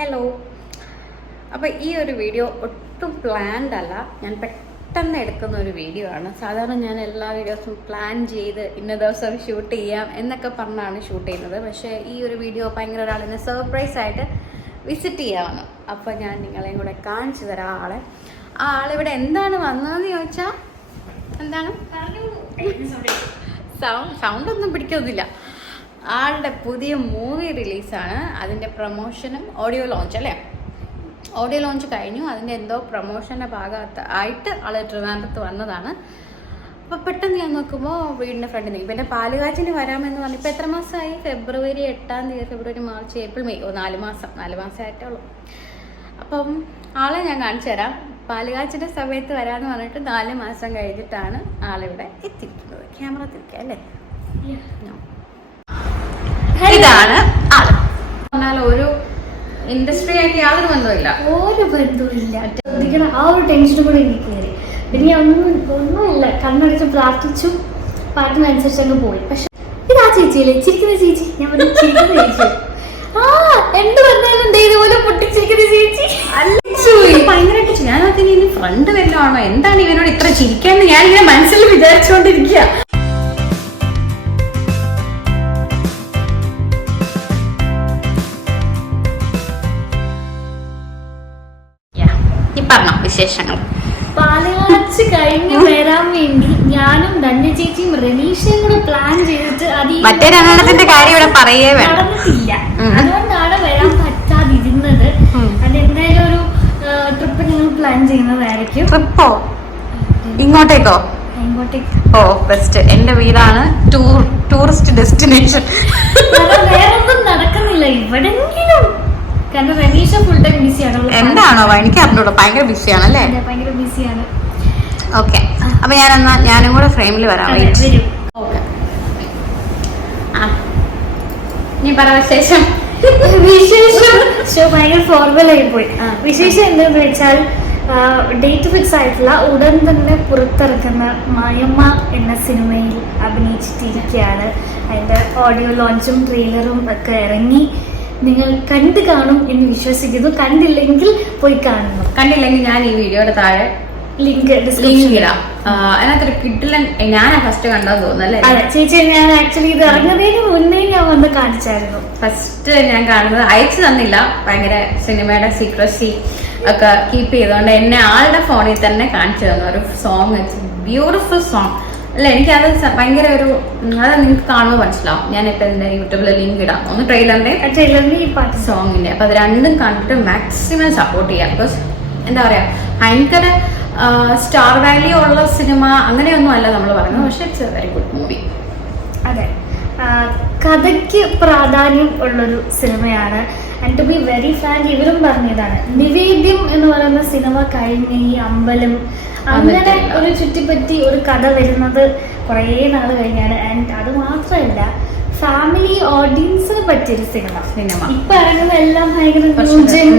Hello. അപ്പോൾ ഈ ഒരു വീഡിയോ ഒട്ടും പ്ലാൻഡ് അല്ല, ഞാൻ പെട്ടെന്ന് എടുക്കുന്ന ഒരു വീഡിയോ ആണ്. സാധാരണ ഞാൻ എല്ലാ വീഡിയോസും പ്ലാൻ ചെയ്ത് ഇന്ന ദിവസം ഷൂട്ട് ചെയ്യാം എന്നൊക്കെ പറഞ്ഞാണ് ഷൂട്ട് ചെയ്യുന്നത്. പക്ഷേ ഈ ഒരു വീഡിയോ ഭയങ്കര ഒരാളിനെ സർപ്രൈസ് ആയിട്ട് വിസിറ്റ് ചെയ്യാമെന്ന്. അപ്പോൾ ഞാൻ നിങ്ങളെയും കൂടെ കാണിച്ചു തരാം ആളെ. ആ ആളിവിടെ എന്താണ് വന്നതെന്ന് ചോദിച്ചാൽ എന്താണ് സൗണ്ട് ഒന്നും പിടിക്കൊന്നുമില്ല. ആളുടെ പുതിയ മൂവി റിലീസാണ്, അതിൻ്റെ പ്രൊമോഷനും ഓഡിയോ ലോഞ്ച് അല്ലേ. ഓഡിയോ ലോഞ്ച് കഴിഞ്ഞു, അതിൻ്റെ എന്തോ പ്രൊമോഷൻ്റെ ഭാഗത്ത് ആയിട്ട് ആൾ ട്രിവാൻഡ്രത്ത് വന്നതാണ്. അപ്പോൾ പെട്ടെന്ന് ഞാൻ നോക്കുമ്പോൾ വീടിൻ്റെ ഫ്രണ്ടിൽ നിൽക്കും. പിന്നെ പാലുകാച്ചിന് വരാമെന്ന് പറഞ്ഞു. ഇപ്പോൾ എത്ര മാസമായി? ഫെബ്രുവരി 8-ാം തീയതി, ഫെബ്രുവരി, മാർച്ച്, ഏപ്രിൽ, മെയ്, 4 മാസമായിട്ടേ ഉള്ളൂ. അപ്പം ആളെ ഞാൻ കാണിച്ചു തരാം. പാലുകാച്ചിൻ്റെ സമയത്ത് വരാമെന്ന് പറഞ്ഞിട്ട് 4 മാസം കഴിഞ്ഞിട്ടാണ് ആളിവിടെ എത്തിയിരിക്കുന്നത്. ക്യാമറ തിരിക്കുക അല്ലേ. ഇതാണ് ആള്. പറഞ്ഞാൽ ഒരു ഇൻഡസ്ട്രി ആയിട്ട് യാതൊരു ബന്ധമില്ല, ഒരു ബന്ധവുമില്ല. ആ ഒരു ടെൻഷനും കൂടെ എനിക്ക് കയറി. പിന്നെ ഞാൻ ഒന്നുമില്ല, കണ്ണടച്ച് പ്രാർത്ഥിച്ചു, പാട്ടിനനുസരിച്ച് അങ്ങ് പോയി. പക്ഷെ ഇതാ ചേച്ചിയല്ലേ, ചിരിക്കുന്ന ചേച്ചി. ഞാൻ ചിരിക്കുന്ന ചേച്ചി, എന്ത് പറഞ്ഞാലും ഇതുപോലെ പൊട്ടിച്ചിരിക്കുന്ന ചേച്ചി ഭയങ്കരമായിട്ട്. ഞാൻ അതിന് ഫ്രണ്ട് വല്ലതാണോ, എന്താണ് ഇവനോട് ഇത്ര ചിരിക്കാന്ന് ഞാൻ ഇങ്ങനെ മനസ്സിൽ വിചാരിച്ചുകൊണ്ടിരിക്കുക. പറഞ്ഞോ വിശേഷങ്ങൾ. പാലുകാച്ച് കഴിഞ്ഞ് വരാൻ വേണ്ടി ഞാനും ധന്യ ചേച്ചിയും റനീഷയും കൂടെ പ്ലാൻ ചെയ്തിട്ട് മറ്റേ രണ്ടെണ്ണത്തിന്റെ കാര്യം ഇവിടെ പറയേ നടന്നിട്ടില്ല. അതുകൊണ്ടാണ് വരാൻ പറ്റാതിരുന്നത്. അതെന്തായാലും ഒരു ട്രിപ്പ് ഞങ്ങൾ പ്ലാൻ ചെയ്യുന്നതായിരിക്കും. ട്രിപ്പോ? ഇങ്ങോട്ടേക്കോ? ഓ ബെസ്റ്റ്. എന്റെ വീടാണ് ടൂറിസ്റ്റ് ഡെസ്റ്റിനേഷൻ. വേറൊന്നും നടക്കുന്നില്ല ഇവിടെങ്കിലും. കാരണം റനീഷ ഫുൾ ടൈം ബിസിയാണ്. എന്താണോ എനിക്ക് അറിഞ്ഞൂടോ, ഭയങ്കര ബിസിയാണ് അല്ലേ. ഭയങ്കര ബിസിയാണ്. ഓക്കെ, അപ്പൊ ഞാനും കൂടെ ഫ്രെയിമിൽ വരാം. നീ പറ വിശേഷം. ഭയങ്കര ഫോർമൽ ആയി പോയി. വിശേഷം എന്താന്ന് വെച്ചാൽ ഡേറ്റ് ഫിക്സ് ആയിട്ടുള്ള ഉടൻ തന്നെ പുറത്തിറക്കുന്ന മായമ്മ എന്ന സിനിമയിൽ അഭിനയിച്ചിട്ടിരിക്കുകയാണ്. അതിന്റെ ഓഡിയോ ലോഞ്ചും ട്രെയിലറും ഒക്കെ ഇറങ്ങി. നിങ്ങൾ കണ്ടു കാണും എന്ന് വിശ്വസിക്കുന്നു. കണ്ടില്ലെങ്കിൽ പോയി കാണണം. കണ്ടില്ലെങ്കിൽ ഞാൻ ഈ വീഡിയോയുടെ താഴെ ലിങ്ക് ഇടാം. അതിനകത്തൊരു കിഡിലൻ, ഞാനാ ഫസ്റ്റ് കണ്ടെന്ന് തോന്നുന്നല്ലേ. അതെ ചേച്ചി, ഞാൻ ആക്ച്വലി ഇത് ഇറങ്ങുന്നതിന് മുന്നേ ഞാൻ വന്ന് കാണിച്ചായിരുന്നു. ഫസ്റ്റ് ഞാൻ കാണുന്നത് അയച്ചു തന്നില്ല. ഭയങ്കര സിനിമയുടെ സീക്രസി ഒക്കെ കീപ്പ് ചെയ്തുകൊണ്ട് എന്നെ ആളുടെ ഫോണിൽ തന്നെ കാണിച്ചു തന്നു ഒരു സോങ്. ബ്യൂട്ടിഫുൾ സോങ് അല്ല. എനിക്കത് ഭയങ്കര ഒരു, അത് നിങ്ങൾക്ക് കാണുമ്പോൾ മനസ്സിലാവും. ഞാനിപ്പോൾ എൻ്റെ യൂട്യൂബിൽ ലിങ്ക് ഇടാം. ഒന്ന് ട്രെയിലറിന്റെ ഈ പാട്ട് സോങ്ങിന്റെ. അപ്പൊ അത് രണ്ടും കണ്ടിട്ട് മാക്സിമം സപ്പോർട്ട് ചെയ്യാം. ബിക്കോസ് എന്താ പറയാ, ഭയങ്കര സ്റ്റാർ വാല്യൂ ഉള്ള സിനിമ അങ്ങനെയൊന്നും അല്ല നമ്മൾ പറയുന്നത്. പക്ഷെ it's a very good movie. അതെ, കഥയ്ക്ക് പ്രാധാന്യം ഉള്ളൊരു സിനിമയാണ്. And to be very frank, ഇവരും പറഞ്ഞതാണ്, നിവേദ്യം എന്ന് പറയുന്ന സിനിമ കഴിഞ്ഞ് ഈ അമ്പലം അങ്ങനെ ഒരു ചുറ്റിപ്പറ്റി ഒരു കഥ വരുന്നത് കുറേ നാൾ കഴിഞ്ഞാണ്. ആൻഡ് അത് മാത്രമല്ല, ഫാമിലി ഓഡിയൻസിന് പറ്റിയൊരു സിനിമ. ഇപ്പൊ ഇറങ്ങുന്ന എല്ലാം ഭയങ്കര ന്യൂജൻ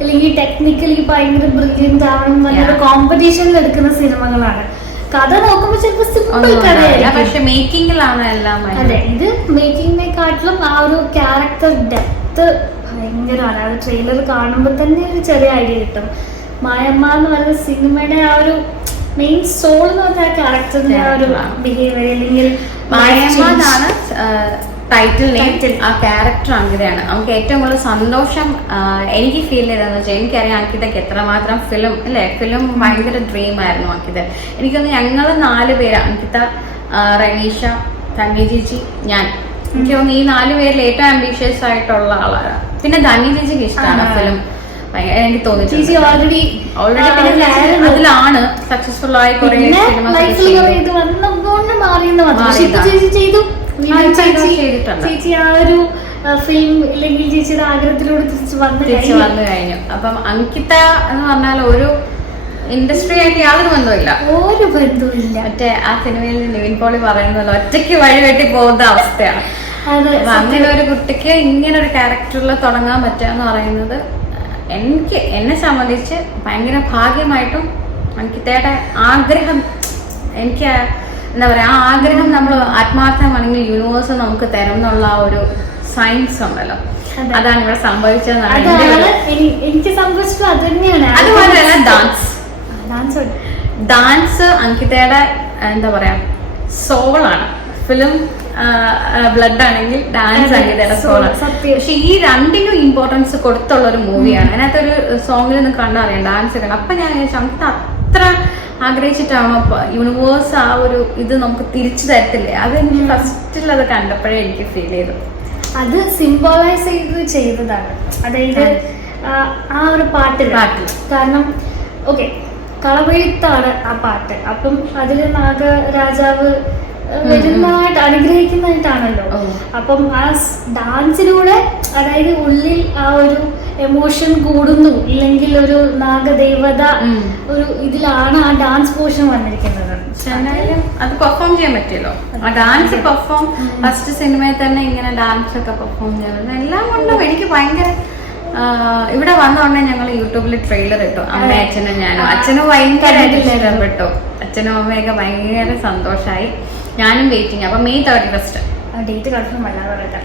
അല്ലെങ്കിൽ ടെക്നിക്കലി ഭയങ്കര ബ്രില്യന്റ് ആവണം, നല്ലൊരു കോമ്പറ്റീഷനിൽ എടുക്കുന്ന സിനിമകളാണ്. കഥ നോക്കുമ്പോൾ ചിലപ്പോൾ സിമ്പിൾ കഥയായിരിക്കും, പക്ഷെ മേക്കിങ്ങിലാണ് എല്ലാം. അതെ, ഇത് മേക്കിങ്ങിനെക്കാട്ടിലും ആ ഒരു ക്യാരക്ടർ ഡെപ്ത് ഭയങ്കരമാണ്. അത് ട്രെയിലർ കാണുമ്പോൾ തന്നെ ഒരു ചെറിയ ഐഡിയ കിട്ടും. മായമ്മ എന്ന് പറയുന്ന സിനിമയുടെ ആ ഒരു മെയിൻ സോൾ എന്ന് പറഞ്ഞ ക്യാരക്ടറിന്റെ ആ ഒരു ബിഹേവിയർ, അല്ലെങ്കിൽ മായമ്മ ടൈറ്റിൽ നെയിം. ആ ക്യാരക്ടർ അങ്ങനെയാണ്. നമുക്ക് ഏറ്റവും കൂടുതൽ സന്തോഷം എനിക്ക് ഫീൽ ചെയ്തതെന്ന് വെച്ചാൽ, എനിക്കറിയാം അങ്കിതയ്ക്ക് എത്രമാത്രം ഫിലിം ഭയങ്കര ഡ്രീം ആയിരുന്നു അങ്കിത. എനിക്കൊന്ന് ഞങ്ങൾ 4 പേര്, അങ്കിത, റനീഷ, ധന്യ ചേച്ചി, ഞാൻ. എനിക്ക് തോന്നുന്നു ഈ 4 പേരിൽ ഏറ്റവും ആംബിഷ്യസ് ആയിട്ടുള്ള ആളാണ്. പിന്നെ ധന്യ ചേച്ചിക്ക് ഇഷ്ടമാണ് ഫിലിം. എനിക്ക് തോന്നി ഓൾറെഡി അതിലാണ് സക്സസ്ഫുൾ ആയി കുറെ ചേച്ചി ആ ഒരു ഫിലിം ഇല്ലെങ്കിൽ ചേച്ചിയുടെ ആഗ്രഹത്തിലൂടെ തിരിച്ചു വന്നു കഴിഞ്ഞു. അപ്പം അങ്കിത എന്ന് പറഞ്ഞാൽ ഒരു ഇൻഡസ്ട്രി ആയിട്ട് യാതൊരു ബന്ധമില്ല, ഒരു ബന്ധവുമില്ല. മറ്റേ ആ സിനിമയിൽ നിവിൻ പോളി പറയുന്നത് ഒറ്റയ്ക്ക് വഴി വെട്ടി പോകുന്ന അവസ്ഥയാണ്. അങ്ങനെ ഒരു കുട്ടിക്ക് ഇങ്ങനെ ഒരു ക്യാരക്ടറിൽ തുടങ്ങാൻ പറ്റുക എന്ന് പറയുന്നത് എന്നെ സംബന്ധിച്ച് ഭയങ്കര ഭാഗ്യമായിട്ടും അങ്കിതയുടെ ആഗ്രഹം, എനിക്ക് എന്താ പറയാ, ആ ആഗ്രഹം നമ്മൾ ആത്മാർത്ഥമാണെങ്കിൽ യൂണിവേഴ്സ് നമുക്ക് തരും എന്നുള്ള ഒരു സയൻസ് ഉണ്ടല്ലോ. അതാണ് ഇവിടെ സംഭവിച്ചതെന്നാണ് അതാണ് എനിക്ക് സംഭവിച്ചത്. അത് തന്നെയാണ്. അതുപോലെയല്ല ഡാൻസ് അങ്കിതയുടെ എന്താ പറയാ സോളാണ്. ഫിലിം ബ്ലഡ് ആണെങ്കിൽ ഡാൻസ് അങ്കിതയുടെ സോളാണ്. പക്ഷെ ഈ രണ്ടിനും ഇമ്പോർട്ടൻസ് കൊടുത്തുള്ള ഒരു മൂവിയാണ്. അതിനകത്തൊരു സോങ്ങിൽ നിന്ന് കണ്ടറിയാം ഡാൻസ് ഒക്കെ. അപ്പൊ ഞാൻ വിചാരിച്ചു അങ്കിത അത്ര ആഗ്രഹിച്ചിട്ടാണോ യൂണിവേഴ്സ് ആ ഒരു ഇത് നമുക്ക് തിരിച്ചു തരത്തില്ലേ. അത് എനിക്ക് ഫസ്റ്റിൽ അത് കണ്ടപ്പോഴേ എനിക്ക് ഫീൽ ചെയ്തു. അത് സിംബോളൈസ് ചെയ്തതാണ്. അതായത് ആ ഒരു പാട്ടിൽ കാരണം ഓക്കെ കളമെഴുത്താണ് ആ പാട്ട്. അപ്പം അതിൽ നാഗരാജാവ് വരുന്നതായിട്ട് അനുഗ്രഹിക്കുന്നതായിട്ടാണല്ലോ. അപ്പം ആ ഡാൻസിലൂടെ അതായത് ഉള്ളിൽ ആ ഒരു എമോഷൻ കൂടുന്നു, ഇല്ലെങ്കിൽ ഒരു നാഗദേവത ഒരു ഇതിലാണ് ആ ഡാൻസ് പോർഷൻ വന്നിരിക്കുന്നത്. അത് പെർഫോം ചെയ്യാൻ പറ്റിയല്ലോ. ആ ഡാൻസ് പെർഫോം ഫസ്റ്റ് സിനിമയിൽ തന്നെ ഇങ്ങനെ ഡാൻസ് ഒക്കെ പെർഫോം ചെയ്യുന്നത് എല്ലാം കൊണ്ടും എനിക്ക് ഭയങ്കര ഇവിടെ വന്നോണ്ടേ ഞങ്ങൾ യൂട്യൂബിൽ ട്രെയിലർ ഇട്ടു. അമ്മ അച്ഛനും ഞാനും. അച്ഛനും ഭയങ്കരമായിട്ട് ഇഷ്ടപ്പെട്ടു. അച്ഛനും അമ്മയൊക്കെ ഭയങ്കര സന്തോഷമായി. ഞാനും വെയിറ്റിംഗ്. അപ്പൊ May 31 ഡേറ്റ് കൺഫേം അല്ല പറയട്ടെ.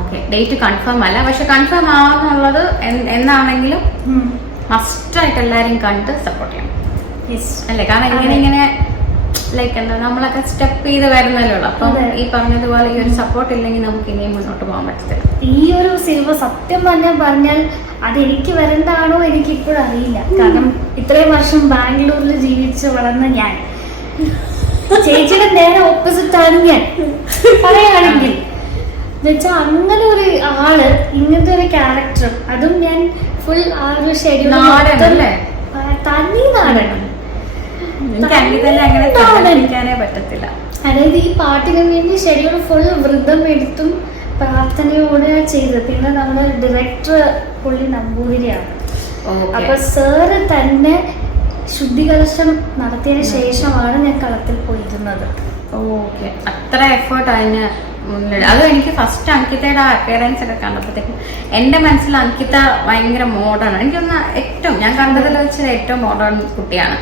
ഓക്കെ, ഡേറ്റ് കൺഫേം അല്ല. പക്ഷെ കൺഫേം ആവാന്നുള്ളത് എന്നാണെങ്കിലും മസ്റ്റായിട്ട് എല്ലാരും കണ്ട് സപ്പോർട്ട് ചെയ്യണം അല്ലേ. കാരണം ഇങ്ങനെ ലൈക്ക് എന്താ നമ്മളൊക്കെ സ്റ്റെപ്പ് ചെയ്ത് വരുന്നല്ലോ. അപ്പം ഈ പറഞ്ഞതുപോലെ ഈ ഒരു സപ്പോർട്ട് ഇല്ലെങ്കിൽ നമുക്ക് ഇനിയും മുന്നോട്ട് പോകാൻ പറ്റത്തില്ല. ഈ ഒരു സിനിമ സത്യം പറഞ്ഞാൽ അത് എനിക്ക് വരണ്ടാണോ എനിക്ക് ഇപ്പോഴും അറിയില്ല. കാരണം ഇത്രയും വർഷം ബാംഗ്ലൂരിൽ ജീവിച്ച് വളർന്ന ഞാൻ, ചേച്ചിയുടെ നേരെ ഓപ്പോസിറ്റ് ആണ് ഞാൻ പറയുകയാണെങ്കിൽ. എന്നുവെച്ചാൽ അങ്ങനെ ഒരു ആള്, ഇങ്ങനത്തെ ഒരു ക്യാരക്ടർ, അതും ഞാൻ ഫുൾ ആ ഒരു ഷെഡ്യൂൾ തനി നാടകം. പറ്റത്തില്ല. അതായത് ഈ പാട്ടിന് വേണ്ടി ഷെഡ്യൂൾ ഫുൾ വ്രതം എടുത്തും പ്രാർത്ഥനയോടെ ചെയ്തത്. പിന്നെ നമ്മുടെ ഡയറക്ടർ പുള്ളി നമ്പൂതിരിയാണ്. അപ്പൊ സാറ് തന്നെ ശുദ്ധികലശം നടത്തിയതിനു ശേഷമാണ് ഞാൻ കളത്തിൽ പോയിരുന്നത്. ഓക്കെ, അത്ര എഫേർട്ട് അതിന് മുന്നിൽ. അതും എനിക്ക് ഫസ്റ്റ് അങ്കിതയുടെ അപ്പിയറൻസ് ഒക്കെ കണ്ടപ്പോഴത്തേക്കും എന്റെ മനസ്സിൽ അങ്കിത ഭയങ്കര മോഡേൺ. എനിക്കൊന്ന് ഏറ്റവും ഞാൻ കണ്ടതിൽ വെച്ച് ഏറ്റവും മോഡേൺ കുട്ടിയാണ്.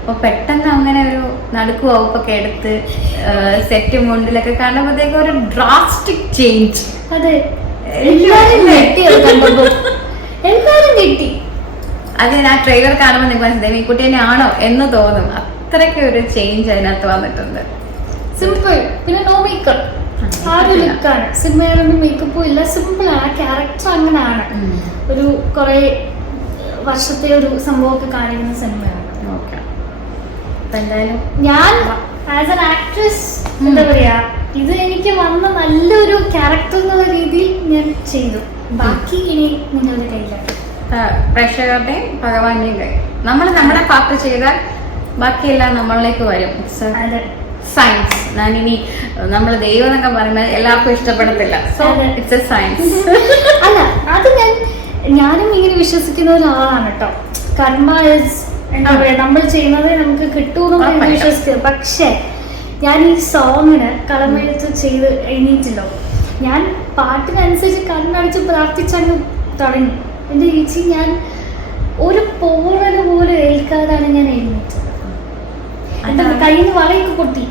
അപ്പൊ പെട്ടെന്ന് അങ്ങനെ ഒരു നടുക്ക് വകുപ്പൊക്കെ എടുത്ത് സെറ്റ് മുണ്ടിലൊക്കെ കണ്ടപ്പോഴത്തേക്കും ഒരു ഡ്രാസ്റ്റിക് ചേഞ്ച്. അതെ, എല്ലാരും ഞെട്ടി. അത് ഞാൻ ട്രെയിലർ കാണുമ്പോൾ നിങ്ങൾക്ക് മനസ്സിലായി ഈ കുട്ടി തന്നെ ആണോ എന്ന് തോന്നും. അത്രയ്ക്ക് ഒരു ചേഞ്ച് അതിനകത്ത് വന്നിട്ടുണ്ട്. സിമ്പിൾ, പിന്നെ നോ മേക്കപ്പ്. ആ ഒരു ലുക്കാണ്. സിനിമയിലൊന്നും മേക്കപ്പും ഇല്ല, സിമ്പിൾ ആണ്. ആ ക്യാരക്ടർ അങ്ങനെയാണ്. ഒരു കുറെ വർഷത്തെ ഒരു സംഭവമൊക്കെ കാണിക്കുന്ന സിനിമയാണ്. ഞാൻ ആസ് എൻ ആക്ട്രസ് എന്താ പറയാ, ഇത് എനിക്ക് വന്ന നല്ലൊരു ക്യാരക്ടർ എന്നുള്ള രീതിയിൽ ഞാൻ ചെയ്തു. ബാക്കി ഇനി നിങ്ങളുടെ കയ്യിലാണ്. പ്രേക്ഷകരുടെയും ഭഗവാന്റെയും കൈ. നമ്മൾ നമ്മുടെ പാർട്ട് ചെയ്താൽ ബാക്കിയെല്ലാം നമ്മളിലേക്ക് വരും. സയൻസ്. ഞാനിനി നമ്മൾ ദൈവം എന്നൊക്കെ പറയുമ്പോൾ എല്ലാവർക്കും ഇഷ്ടപ്പെടത്തില്ല. So it's a science. അല്ല, അത് ഞാനും ഇങ്ങനെ വിശ്വസിക്കുന്ന ഒരാളാണ് കേട്ടോ. കർമ്മ ഇസ് എന്താ പറയാ, നമ്മൾ ചെയ്യുന്നത് നമുക്ക് കിട്ടുമെന്ന് വിശ്വസിച്ചത്. പക്ഷെ ഞാൻ ഈ സോങ്ങിന് കളമെഴുത്ത് ചെയ്ത് എണീറ്റല്ലോ. ഞാൻ പാട്ടിനനുസരിച്ച് കണ്ണടച്ച് പ്രാർത്ഥിച്ചങ്ങ് തുടങ്ങി. എൻ്റെ ചേച്ചി, ഞാൻ ഒരു പോറല് പോലും ഏൽക്കാതാണ് ഞാൻ എഴുന്നേറ്റത്. എന്താ കയ്യിൽ നിന്ന് വളയൊക്കെ പൊട്ടി.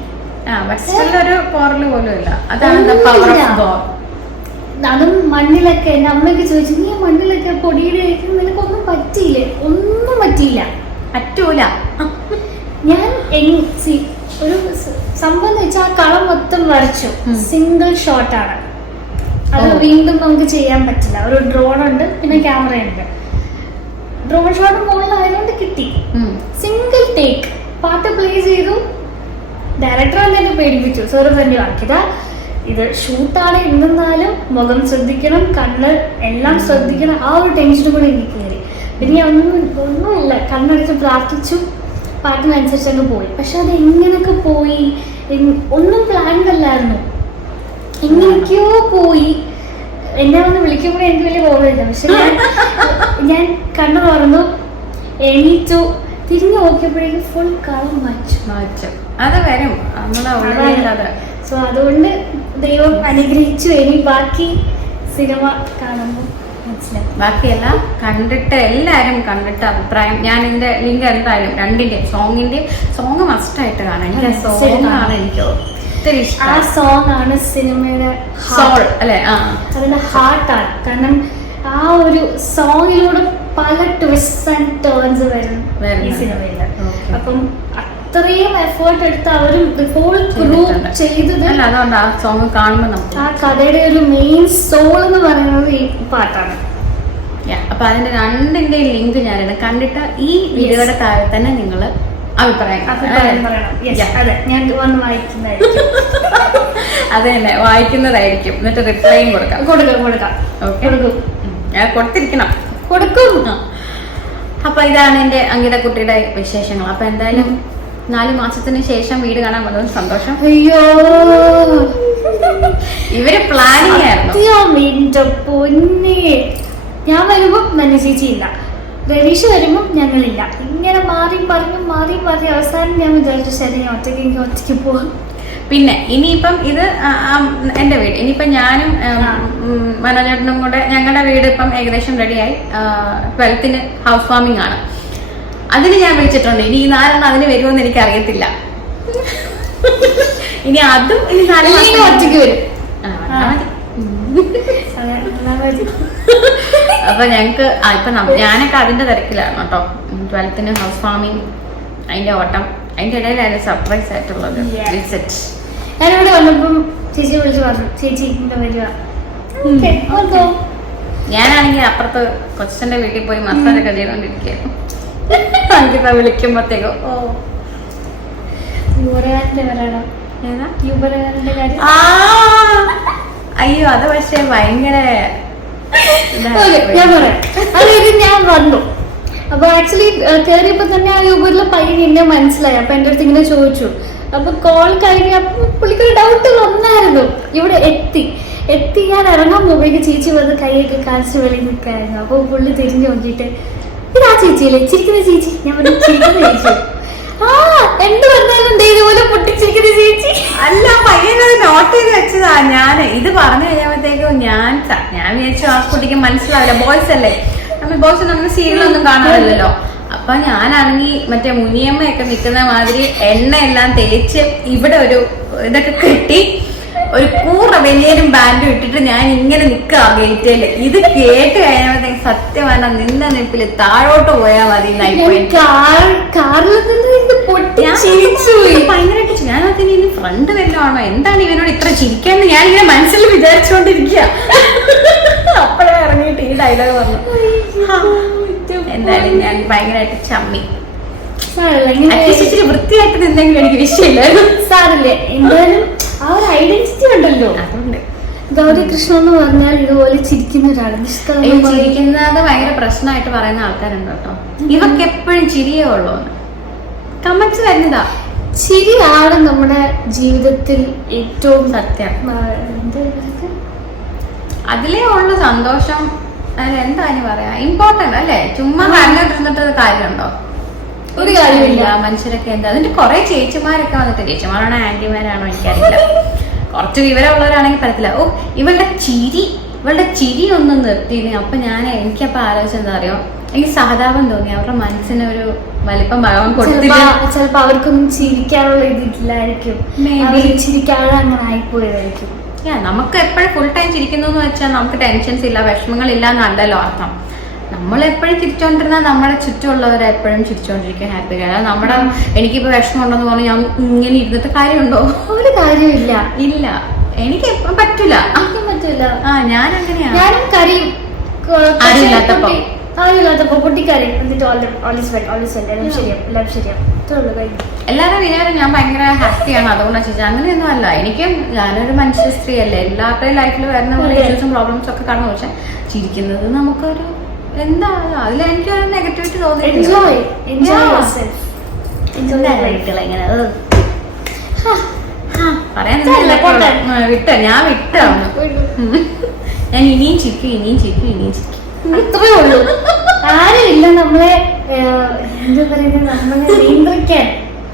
അതും മണ്ണിലൊക്കെ. എൻ്റെ അമ്മയൊക്കെ ചോദിച്ചു, നീ മണ്ണിലൊക്കെ പൊടിയുടെ നിനക്കൊന്നും പറ്റിയില്ലേ? ഒന്നും പറ്റിയില്ല, പറ്റൂല. ഞാൻ ഒരു സംഭവം എന്ന് വെച്ചാൽ ആ കളം മൊത്തം വരച്ചു. സിംഗിൾ ഷോട്ടാണ് അത്. വീണ്ടും നമുക്ക് ചെയ്യാൻ പറ്റില്ല. ഒരു ഡ്രോൺ ഉണ്ട്, പിന്നെ ക്യാമറ ഉണ്ട്. ഡ്രോൺ ഷോട്ട് മുകളിലായതുകൊണ്ട് കിട്ടി. സിംഗിൾ ടേക്ക് പാട്ട് പ്ലേ ചെയ്തു. ഡയറക്ടർ തന്നെ പേടിപ്പിച്ചു. സോറി തന്നെ ആക്കിയതാ. ഇത് ഷൂട്ടാണ്, എന്നിരുന്നാലും മുഖം ശ്രദ്ധിക്കണം, കണ്ണ് എല്ലാം ശ്രദ്ധിക്കണം. ആ ഒരു ടെൻഷനും കൂടെ എനിക്ക് കയറി. പിന്നെ ഒന്നുമില്ല, കണ്ണടിച്ച് പ്രാർത്ഥിച്ചു, പാട്ടിനനുസരിച്ച് അങ്ങ് പോയി. പക്ഷെ അത് എങ്ങനെയൊക്കെ പോയി, ഒന്നും പ്ലാൻഡ് അല്ലായിരുന്നു. എങ്ങനെയൊക്കെയോ പോയി. എന്നെ വന്ന് വിളിക്കുമ്പോൾ എനിക്ക് വലിയ ബോധമില്ല. പക്ഷെ ഞാൻ കണ്ണു തുറന്നു, എണീറ്റു, തിരിഞ്ഞു നോക്കിയപ്പോഴേക്കും ഫുൾ കളം മാച്ചു. അത് വരും. സോ അതുകൊണ്ട് ദൈവം അനുഗ്രഹിച്ചു. ഇനി ബാക്കി സിനിമ കാണുമ്പോൾ മനസ്സിലാവും. ബാക്കിയെല്ലാം കണ്ടിട്ട് എല്ലാവരും കണ്ടിട്ട് അഭിപ്രായം. ഞാൻ ഇതിന്റെ ലിങ്ക് എന്തായാലും രണ്ടിന്റെയും സോങ് മസ്റ്റ് ആയിട്ട് കാണാം. എനിക്ക് സോങ്ങാണ് എനിക്ക് ഒത്തിരി ആ ഇഷ്ടം. സോങ് ആണ് സിനിമയുടെ സോൾ അല്ലേ? അതിന്റെ ഹാർട്ടാണ്. കാരണം ആ ഒരു സോങ്ങിലൂടെ പല ട്വിസ്റ്റ് ആൻഡ് ടേൺസ് വരും ഈ സിനിമയിൽ. അപ്പം അത്രയും എഫേർട്ട് എടുത്ത് അവരും ഹോൾ ഗ്രൂപ്പ് ചെയ്തത്. അതുകൊണ്ട് ആ സോങ് കാണുമ്പോൾ നമുക്ക് ആ കഥയുടെ ഒരു മെയിൻ സോൾ എന്ന് പറയുന്നത് ഈ പാട്ടാണ്. അപ്പൊ അതിന്റെ രണ്ടിന്റെ ലിങ്ക് ഞാനിത് കണ്ടിട്ട് ഈ വീഡിയോയുടെ താഴെ തന്നെ നിങ്ങൾ അഭിപ്രായം പറയണം. അതെ, ഞാൻ വന്ന് വായിക്കുന്നതായിരിക്കും. അത് തന്നെ വായിക്കുന്നതായിരിക്കും. എന്നിട്ട് റിപ്ലൈയും കൊടുക്കാം. കൊടുത്തിരിക്കണം. കൊടുക്കും. അപ്പൊ ഇതാണ് എന്റെ അങ്കിതക്കുട്ടിയുടെ വിശേഷങ്ങൾ. അപ്പൊ എന്തായാലും 4 മാസത്തിന് ശേഷം വീട് കാണാൻ വന്നത് സന്തോഷം. അയ്യോ, ഇവര് പ്ലാനിങ് ആയിരുന്നു. പൊന്നെ, ഞാൻ വരുമ്പോ നന്ദി ചേച്ചി ഇല്ല, രവീഷ് വരുമ്പോ ഞങ്ങളില്ല. ഇങ്ങനെ മാറി പറഞ്ഞ് അവസാനം ഞാൻ വിചാരിച്ചു ശരി ഞാൻ ഒറ്റയ്ക്ക് പോവാം. പിന്നെ ഇനിയിപ്പം ഇത് എന്റെ വീട്. ഇനിയിപ്പം ഞാനും മനോജേട്ടനും കൂടെ ഞങ്ങളുടെ വീട് ഇപ്പം ഏകദേശം റെഡിയായി. 12th ഹൗസ് വാമിംഗ് ആണ്. അതിന് ഞാൻ വിളിച്ചിട്ടുണ്ട്. ഇനി ഈ 4 അതിന് വരുമെന്ന് എനിക്ക് അറിയത്തില്ല. ഇനി അതും ഇനി 4 മാസം ഒറ്റയ്ക്ക് വരും. അപ്പൊ ഞങ്ങക്ക് ഇപ്പൊ ഞാനൊക്കെ അതിന്റെ തിരക്കിലാണ് കേട്ടോ. 12th ഹൗസ് വാമിംഗ്, അതിന്റെ ഓട്ടം, അതിന്റെ ഇടയിലായിരുന്നു സർപ്രൈസ് ആയിട്ടുള്ളത് വിസിറ്റ്. ഞാനിവിടെ വന്നപ്പം ചേച്ചി വിളിച്ചു പറഞ്ഞു ചേച്ചി ഇവിടെ വരിക. ഞാനാണെങ്കിൽ അപ്പുറത്ത് കൊച്ചന്റെ വീട്ടിൽ പോയി മസാലൊക്കെ ചെയ്തോണ്ടിരിക്കുകയായിരുന്നു. അങ്കിത വിളിക്കുമ്പോഴത്തേക്കോ യുവരാജന്റെ വരണം. യുവരാജന്റെ കാര്യം അയ്യോ, അത് പക്ഷേ ഭയങ്കര ഞാൻ പറയാം. അതായത് ഞാൻ വന്നു. അപ്പൊ ആക്ച്വലി കയറിയപ്പോ തന്നെ ആ യൂബറിലെ പയ്യൻ എന്നെ മനസ്സിലായി. അപ്പൊ എന്റെ അടുത്ത് ഇങ്ങനെ ചോദിച്ചു. അപ്പൊ കോൾ കഴിഞ്ഞപ്പോ പുള്ളിക്കൊരു ഡൗട്ട് വന്നായിരുന്നു. ഇവിടെ എത്തി ഞാൻ ഇറങ്ങാൻ പോകുമ്പോ ചേച്ചി വന്ന് കൈയൊക്കെ കാണിച്ച് വെളി നിൽക്കായിരുന്നു. അപ്പൊ പുള്ളി തിരിഞ്ഞു നോക്കിയിട്ട് ഇതാ ചേച്ചിയല്ലേ ചിരിക്കുന്ന ചേച്ചി? ഞാൻ ചിരിക്കുന്ന ചേച്ചി. എന്ത് പറഞ്ഞാലും ഇതുപോലെ പൊട്ടിച്ചിരിക്കുന്ന ചേച്ചി അല്ല, പയ്യനത് നോട്ട് ചെയ്ത് വെച്ചതാ. ഞാൻ ഇത് പറഞ്ഞു കഴിയുമ്പോഴത്തേക്കും ഞാൻ വിചാരിച്ചു ആ കുട്ടിക്ക് മനസ്സിലാവില്ല. ബോയ്സ് അല്ലേ, ബോയ്സ് നമ്മൾ സീരിയലൊന്നും കാണാറില്ലല്ലോ. അപ്പൊ ഞാനാണെങ്കിൽ മറ്റേ മുനിയമ്മയൊക്കെ നിൽക്കുന്ന മാതിരി എണ്ണയെല്ലാം തേച്ച് ഇവിടെ ഒരു ഇതൊക്കെ കെട്ടി ഒരു വലിയൊരു ബാൻഡും ഇട്ടിട്ട് ഞാൻ ഇങ്ങനെ നിൽക്കുക ഗേറ്റില്. ഇത് കേട്ട് കഴിഞ്ഞപ്പോഴത്തേക്ക് സത്യമാണ് നിന്ന നിപ്പില് താഴോട്ട് പോയാൽ മതി. ഭയങ്കരമായിട്ട് ഞാൻ ഇനി ഫ്രണ്ട് വല്ലതാണോ, എന്താണ് ഇവനോട് ഇത്ര ചിരിക്കാന്ന് ഞാനിങ്ങനെ മനസ്സിൽ വിചാരിച്ചുകൊണ്ടിരിക്കുക. അപ്പോഴേ ഇറങ്ങിയിട്ട് ഈ ഡയലോഗ് പറഞ്ഞു. എന്തായാലും ഞാൻ ഭയങ്കരമായിട്ട് ചമ്മി. ഇച്ചിരി വൃത്തിയായിട്ട് നിന്നെങ്കിലും എനിക്ക് വിഷയമില്ലായിരുന്നു. സാറില്ലേ, എന്തായാലും ആ ഒരു ഐഡന്റിറ്റി ഉണ്ടല്ലോ. അതുകൊണ്ട് ഗൗരി കൃഷ്ണ എന്ന് പറഞ്ഞാൽ ഇതുപോലെ ചിരിക്കുന്ന ഒരാളാണ്. ചിരിക്കുന്നത് ഭയങ്കര പ്രശ്നമായിട്ട് പറയുന്ന ആൾക്കാരുണ്ട് കേട്ടോ. ഇവർക്ക് എപ്പോഴും ചിരിയേ ഉള്ളൂ കമന്റ്സ് വരുന്നതാ. ചിരിയാണ് നമ്മുടെ ജീവിതത്തിൽ ഏറ്റവും സത്യം. അതിലേ ഉള്ളു സന്തോഷം. എന്താ പറയാ, ഇമ്പോർട്ടന്റ് അല്ലേ? ചുമ്മാ പറഞ്ഞിട്ടിരുന്നിട്ട് കാര്യമുണ്ടോ? ഒരു കാര്യമില്ല. മനുഷ്യരൊക്കെ എന്താ അതിന്റെ കുറെ ചേച്ചിമാരൊക്കെ വന്നിട്ട്, ചേച്ചിമാരാണോ ആന്റിമാരാണോ എനിക്കറിയില്ല, കുറച്ച് വിവരമുള്ളവരാണെങ്കിൽ പറയത്തില്ല. ഇവളുടെ ചിരി ഒന്നും നിർത്തിയില്ല. അപ്പൊ എനിക്കപ്പോ ആലോചിച്ചെന്താ അറിയോ, എനിക്ക് സഹതാപം തോന്നി. അവരുടെ മനസ്സിനൊരു വലിപ്പം ഭാഗം കൊടുത്തില്ല. ചിലപ്പോ അവർക്കൊന്നും ചിരിക്കാനുള്ള ഇതില്ലായിരിക്കും, ചിരിക്കാതെ അങ്ങനെ ആയിപ്പോയതായിരിക്കും. നമുക്ക് എപ്പോഴും ഫുൾ ടൈം ചിരിക്കുന്നു എന്ന് വെച്ചാൽ നമുക്ക് ടെൻഷൻസ് ഇല്ല, വിഷമങ്ങൾ ഇല്ല എന്നല്ലല്ലോ അർത്ഥം. നമ്മളെപ്പോഴും ചിരിച്ചോണ്ടിരുന്നാൽ നമ്മുടെ ചുറ്റുമുള്ളവരെ എപ്പോഴും ചിരിച്ചോണ്ടിരിക്കുക, ഹാപ്പി. നമ്മുടെ എനിക്കിപ്പോ വിഷമം ഉണ്ടെന്ന് പറഞ്ഞാൽ ഞാൻ ഇങ്ങനെ ഇരുന്നിട്ട് കാര്യമുണ്ടോ? ഒരു കാര്യമില്ല. ഇല്ല, എനിക്ക് എപ്പോഴും പറ്റൂല. ഞാൻ അങ്ങനെയാണ്. ഞാനും കരയും ആരില്ലാത്തപ്പോ പൊട്ടിക്കരയും. എന്നിട്ട് എല്ലാവരും വിചാരം ഞാൻ ഭയങ്കര ഹാപ്പിയാണ് അതുകൊണ്ടാണ് ചോദിച്ചത്. അങ്ങനെയൊന്നും അല്ല. എനിക്കും ഞാനൊരു മനുഷ്യ സ്ത്രീ അല്ലേ, എല്ലാവരുടെയും ലൈഫിൽ വരുന്ന പോലെ ഇഷ്യൂസും പ്രോബ്ലംസും ഒക്കെ കാണുന്നു. പക്ഷെ ചിരിക്കുന്നത് നമുക്കൊരു എന്താ, അതിലെനിക്ക് നെഗറ്റിവിറ്റി തോന്നിയിട്ടില്ല. പറയാൻ വിട്ടോ ഞാൻ ഇനിയും ചിരിക്കും. അത്രേ ഉള്ളൂ. ആരുമില്ല നമ്മളെ എന്താ പറയുന്നത്, നമ്മളെ നിയന്ത്രിക്കാൻ.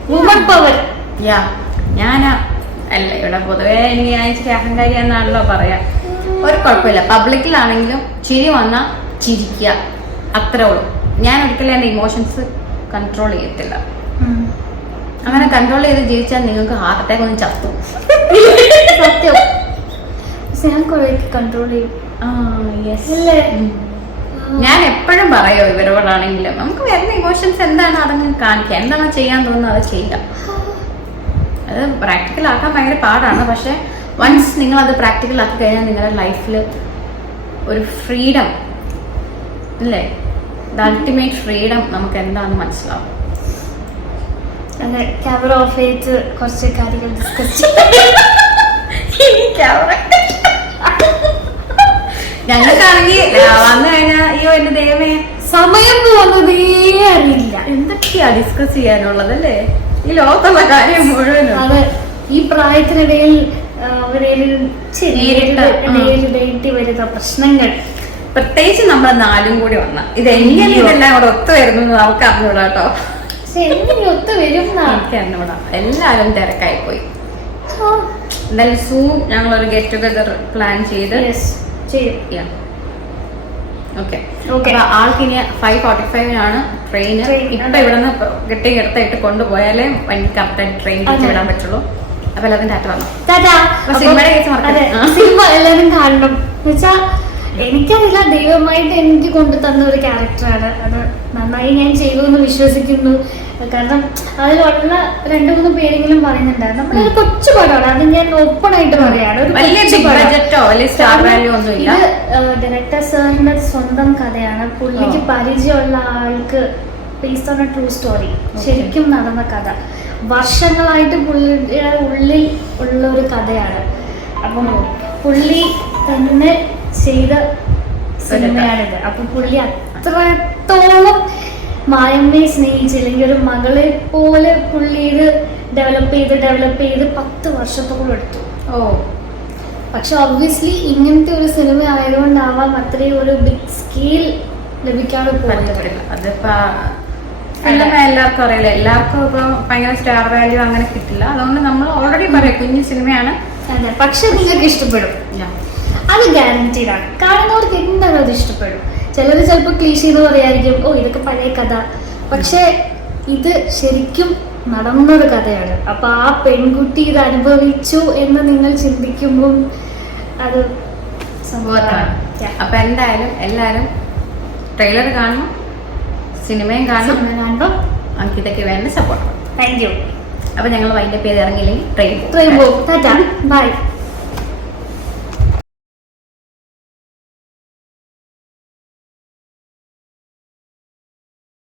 Woman power. ഞാനാ അല്ല ഇവിടെ പൊതുവേ ഞാൻ ഇച്ചിരി അഹങ്കാരി എന്നാണല്ലോ പറയാ. ഒരു കുഴപ്പമില്ല, പബ്ലിക്കിലാണെങ്കിലും ചിരി വന്നാ ചിരിക്കുക, അത്രേ ഉള്ളൂ. ഞാൻ ഒരിക്കലും എൻ്റെ ഇമോഷൻസ് കൺട്രോൾ ചെയ്യത്തില്ല. അങ്ങനെ കൺട്രോൾ ചെയ്ത് ജീവിച്ചാൽ നിങ്ങൾക്ക് ഹാർട്ട് അറ്റാക്ക് ഒന്നും ചത്തു. സത്യം. പക്ഷെ ഞാൻ കുറെ കൺട്രോൾ ചെയ്യും. അല്ലേ? ഞാൻ എപ്പോഴും പറയോ ഇവരോടാണെങ്കിലും നമുക്ക് വരുന്ന ഇമോഷൻസ് എന്താണ് അതങ്ങ് കാണിക്കുക, എന്താണ് ചെയ്യാൻ തോന്നുന്നത് അത് ചെയ്യുക. അത് പ്രാക്ടിക്കൽ ആക്കാൻ ഭയങ്കര പാടാണ്. പക്ഷെ വൺസ് നിങ്ങൾ അത് പ്രാക്ടിക്കൽ ആക്കി കഴിഞ്ഞാൽ നിങ്ങളുടെ ലൈഫിൽ ഒരു ഫ്രീഡം അല്ലേ, ദ അൾട്ടിമേറ്റ് ഫ്രീഡം നമുക്ക് എന്താണെന്ന് മനസ്സിലാവും. അതെ, ക്യാമറ ഓഫ് ചെയ്ത് കുറച്ച് കാര്യങ്ങൾ ഡിസ്കസ് ഞങ്ങൾക്കാണെങ്കിൽ വന്നു കഴിഞ്ഞാൽ അയ്യോ എന്റെ ദൈവമേ സമയം പോകുന്നതേ അറിയില്ല. എന്തൊക്കെയാ ഡിസ്കസ് ചെയ്യാനുള്ളത് അല്ലേ, ഈ ലോകത്തുള്ള കാര്യം മുഴുവനും. അത് ഈ പ്രായത്തിനിടയിൽ നേരിട്ട് വരുന്ന പ്രശ്നങ്ങൾ, പ്രത്യേകിച്ച് നമ്മൾ നാലും കൂടി വന്ന ഇതെങ്ങനെ ഇതെല്ലാം കൂടെ ഒത്തു വരുന്നു നമുക്ക് അറിഞ്ഞൂടാ കേട്ടോ. പക്ഷെ എങ്ങനെ ഒത്തു വരും നമുക്ക് അറിഞ്ഞൂടാ, എല്ലാരും തിരക്കായി പോയി. എന്തായാലും സൂം ഞങ്ങളൊരു ഗെറ്റ് ടുഗദർ പ്ലാൻ ചെയ്ത് ആൾക്കിനി 5:45 ട്രെയിന്. ഇപ്പൊ ഇവിടെ നിന്ന് ഗെട്ടി എടുത്തായിട്ട് കൊണ്ടുപോയാലേ വണ്ടി കറക്റ്റായിട്ട് ട്രെയിൻ വിടാൻ പറ്റുള്ളൂ. അപ്പൊ എല്ലാവരും ടാറ്റ പറഞ്ഞു. സിനിമയുടെ കേസ് മറക്കാം. സിനിമ എല്ലാവരും കാണണം എന്ന് വെച്ചാ എനിക്കറിയില്ല, ദൈവമായിട്ട് എനിക്ക് കൊണ്ടു തന്ന ഒരു ക്യാരക്ടറാണ്. അത് നന്നായി ഞാൻ ചെയ്തു എന്ന് വിശ്വസിക്കുന്നു. കാരണം അതിലുള്ള 2-3 പേരെങ്കിലും പറയുന്നുണ്ടായിരുന്നു. നമ്മളൊരു കൊച്ചു പടമാണ്, അത് ഞാൻ ഓപ്പൺ ആയിട്ട് പറയാണ്. ഡയറക്ടർ സാറിന്റെ സ്വന്തം കഥയാണ്. പുള്ളിക്ക് പരിചയമുള്ള ആൾക്ക് based on A true story, ശരിക്കും നടന്ന കഥ. വർഷങ്ങളായിട്ട് പുള്ളിയുടെ ഉള്ളിൽ ഉള്ള ഒരു കഥയാണ്. അപ്പം പുള്ളി തന്നെ ചെയ്ത സിനിമയാണിത്. അപ്പൊ പുള്ളി അത്രത്തോളം മായമ്മയെ സ്നേഹിച്ചില്ലെങ്കിൽ ഒരു മകളെ പോലെ പുള്ളി ഇത് ഡെവലപ്പ് ചെയ്ത് 10 വർഷത്തോളം എടുത്തു. പക്ഷെ ഒബ്വിയസ്ലി ഇങ്ങനത്തെ ഒരു സിനിമ ആയതുകൊണ്ടാവാം അത്രയും ഒരു ബിഗ് സ്കെയിൽ ലഭിക്കാതെ പോകുന്നത്. അതിപ്പോ എല്ലാവർക്കും അറിയില്ല, എല്ലാവർക്കും ഇപ്പൊ ഭയങ്കര സ്റ്റാർ വാല്യൂ അങ്ങനെ കിട്ടില്ല. അതുകൊണ്ട് നമ്മൾ ഓൾറെഡി പറയാം കുഞ്ഞു സിനിമയാണ്. അതെ, പക്ഷെ നിങ്ങൾക്ക് ഇഷ്ടപ്പെടും, അത് ഗ്യാരണ്ടീഡാണ്. കാണുന്നവർക്ക് എന്തായാലും അത് ഇഷ്ടപ്പെടും. ചിലർ ചിലപ്പോൾ ക്ലീഷേ എന്ന് പറയായിരിക്കും, ഓ ഇതൊക്കെ പഴയ കഥ. പക്ഷെ ഇത് ശരിക്കും നടന്നൊരു കഥയാണ്. അപ്പൊ ആ പെൺകുട്ടി ഇത് അനുഭവിച്ചു എന്ന് നിങ്ങൾ ചിന്തിക്കുമ്പോൾ അത് സംഭവത്താണ്. അപ്പൊ എന്തായാലും എല്ലാരും ട്രെയിലർ കാണണം, സിനിമയും കാണണം, അങ്കിതയ്ക്ക് വേണ്ട സപ്പോർട്ട്. Thank you. അപ്പൊ ഞങ്ങൾ വൈൻഡപ്പ് ചെയ്ത് ഇറങ്ങിയില്ലെങ്കിൽ ട്രെയിൻ പോകും. ബൈ.